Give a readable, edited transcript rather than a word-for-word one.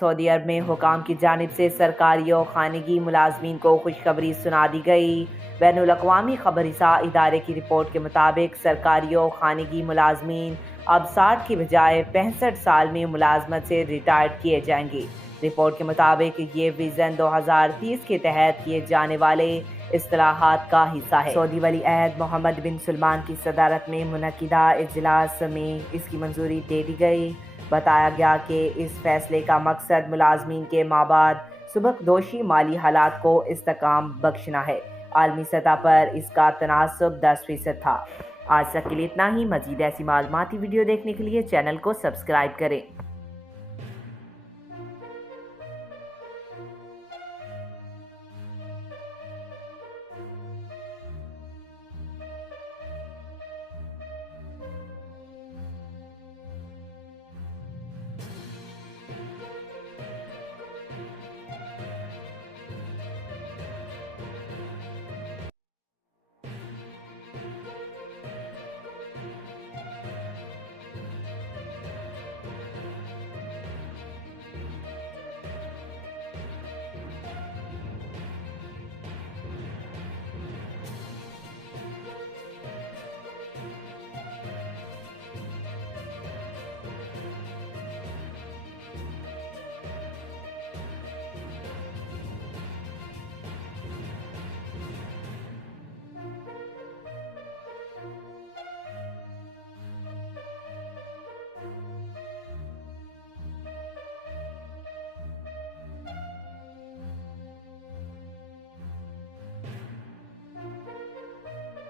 Saudi अरब में हुकाम की जानिब से सरकारी और खानगी मुलाजमीन को खुशखबरी सुना दी गई। बैनुल अक़वामी खबरसा इदारे की रिपोर्ट के मुताबिक सरकारी और खानगी मुलाजमीन अब 60 की बजाय 65 साल में मुलाजमत से रिटायर्ड किए जाएंगे। रिपोर्ट के मुताबिक ये विज़न 2030 के तहत किए जाने वाले इस्तिलाहात का हिस्सा है। सऊदी वली अहद मोहम्मद बिन सलमान की सदारत में मुनक़िदा इजलास में इसकी मंजूरी दे दी गई। बताया गया कि इस फैसले का मकसद मुलाजमीन के माबाद सुबकदोशी माली हालात को इस्तेकाम बख्शना है। आलमी सतह पर इसका तनासब 10% था। आज तक के लिए इतना ही। मज़ीद ऐसी मालूमाती वीडियो देखने के लिए चैनल को सब्सक्राइब करें।